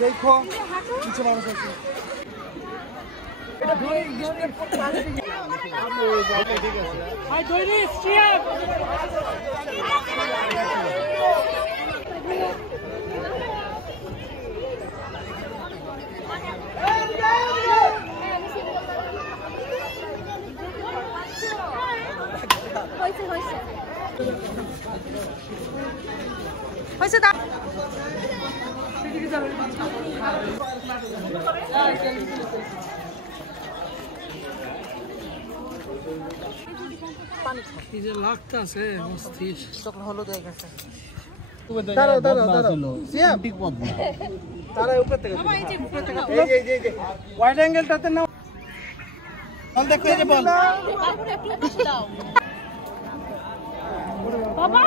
देखो पीछे মানুষ আছে हाय धोनी स्टियर হইছে দা সেদিকে যাবে পানি এই যে লাগতাছে অস্থির তখন হলো দেয় গেছে দাঁড়াও সিয়াম ঠিক পথ না তারা উপর থেকে এই যে ওয়াইড অ্যাঙ্গেলটাতে নাও বল দেখো এই যে বল তারপরে একটু বেশি দাও বাবা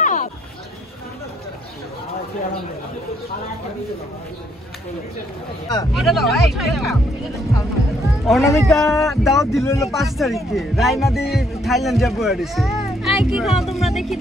অনামিকা দাও দিল 5 তারিখে রায়নাদি থাইল্যান্ড যাবো আইছে আই কি খাও তোমরা দেখি